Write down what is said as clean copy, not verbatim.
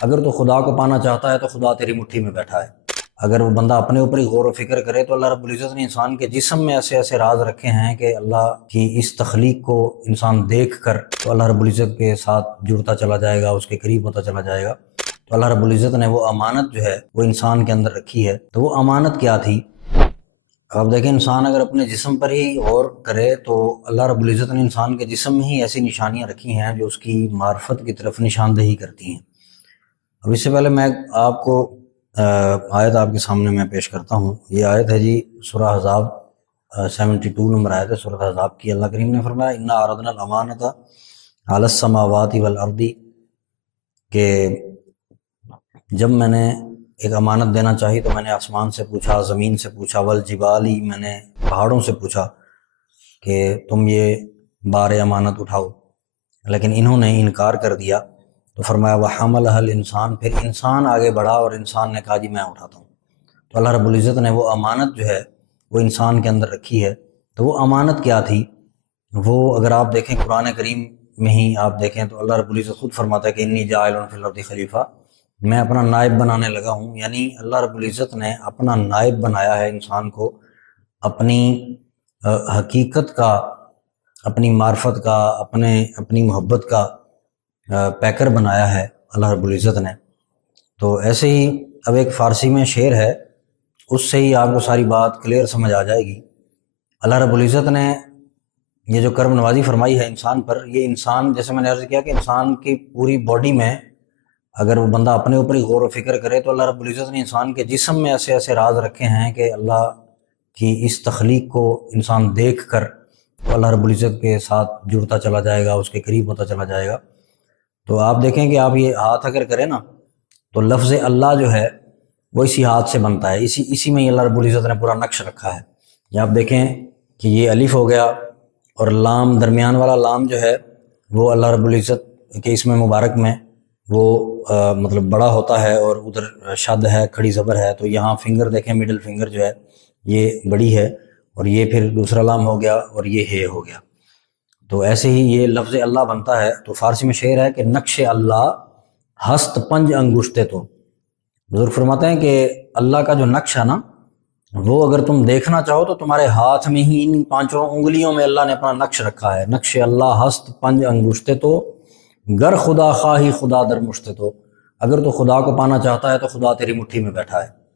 اگر تو خدا کو پانا چاہتا ہے تو خدا تیری مٹھی میں بیٹھا ہے۔ اگر وہ بندہ اپنے اوپر ہی غور و فکر کرے تو اللہ رب العزت نے انسان کے جسم میں ایسے ایسے راز رکھے ہیں کہ اللہ کی اس تخلیق کو انسان دیکھ کر تو اللہ رب العزت کے ساتھ جڑتا چلا جائے گا، اس کے قریب ہوتا چلا جائے گا۔ تو اللہ رب العزت نے وہ امانت جو ہے وہ انسان کے اندر رکھی ہے۔ تو وہ امانت کیا تھی؟ اب دیکھیں، انسان اگر اپنے جسم پر ہی غور کرے تو اللہ رب العزت نے انسان کے جسم میں ہی ایسی نشانیاں رکھی ہیں جو اس کی معرفت کی طرف نشاندہی کرتی ہیں۔ اب اس سے پہلے میں آپ کو آیت آپ کے سامنے میں پیش کرتا ہوں۔ یہ آیت ہے جی سورہ احزاب 72 نمبر آیت ہے سورہ احزاب کی۔ اللہ کریم نے فرمایا انا عرضنا الامانۃ علی السماوات والارض، کہ جب میں نے ایک امانت دینا چاہی تو میں نے آسمان سے پوچھا، زمین سے پوچھا، والجبالی، میں نے پہاڑوں سے پوچھا کہ تم یہ بار امانت اٹھاؤ، لیکن انہوں نے انکار کر دیا۔ تو فرمایا وحملها الانسان، پھر انسان آگے بڑھا اور انسان نے کہا جی میں اٹھاتا ہوں۔ تو اللہ رب العزت نے وہ امانت جو ہے وہ انسان کے اندر رکھی ہے۔ تو وہ امانت کیا تھی؟ وہ اگر آپ دیکھیں قرآن کریم میں ہی آپ دیکھیں تو اللہ رب العزت خود فرماتا ہے کہ انی جاعل فی الارض خلیفہ، میں اپنا نائب بنانے لگا ہوں۔ یعنی اللہ رب العزت نے اپنا نائب بنایا ہے انسان کو، اپنی حقیقت کا، اپنی معرفت کا، اپنی محبت کا پیکر بنایا ہے اللہ رب العزت نے۔ تو ایسے ہی اب ایک فارسی میں شعر ہے، اس سے ہی آپ کو ساری بات کلیئر سمجھ آ جائے گی۔ اللہ رب العزت نے یہ جو کرم نوازی فرمائی ہے انسان پر، یہ انسان، جیسے میں نے عرض کیا کہ انسان کی پوری باڈی میں اگر وہ بندہ اپنے اوپر ہی غور و فکر کرے تو اللہ رب العزت نے انسان کے جسم میں ایسے ایسے راز رکھے ہیں کہ اللہ کی اس تخلیق کو انسان دیکھ کر تو اللہ رب العزت کے ساتھ جڑتا چلا جائے گا، اس کے قریب ہوتا چلا جائے گا۔ تو آپ دیکھیں کہ آپ یہ ہاتھ اگر کریں نا تو لفظ اللہ جو ہے وہ اسی ہاتھ سے بنتا ہے، اسی میں ہی اللہ رب العزت نے پورا نقش رکھا ہے۔ یہ آپ دیکھیں کہ یہ الف ہو گیا، اور لام، درمیان والا لام جو ہے وہ اللہ رب العزت کے اسم مبارک میں وہ مطلب بڑا ہوتا ہے، اور ادھر شد ہے، کھڑی زبر ہے، تو یہاں فنگر دیکھیں، مڈل فنگر جو ہے یہ بڑی ہے، اور یہ پھر دوسرا لام ہو گیا، اور یہ ہے ہو گیا۔ تو ایسے ہی یہ لفظ اللہ بنتا ہے۔ تو فارسی میں شعر ہے کہ نقش اللہ ہست پنج انگشتے تو، بزرگ فرماتے ہیں کہ اللہ کا جو نقش ہے نا، وہ اگر تم دیکھنا چاہو تو تمہارے ہاتھ میں ہی ان پانچوں انگلیوں میں اللہ نے اپنا نقش رکھا ہے۔ نقش اللہ ہست پنج انگشتے تو، گر خدا خواہی خدا در مشتے تو، اگر تو خدا کو پانا چاہتا ہے تو خدا تیری مٹھی میں بیٹھا ہے۔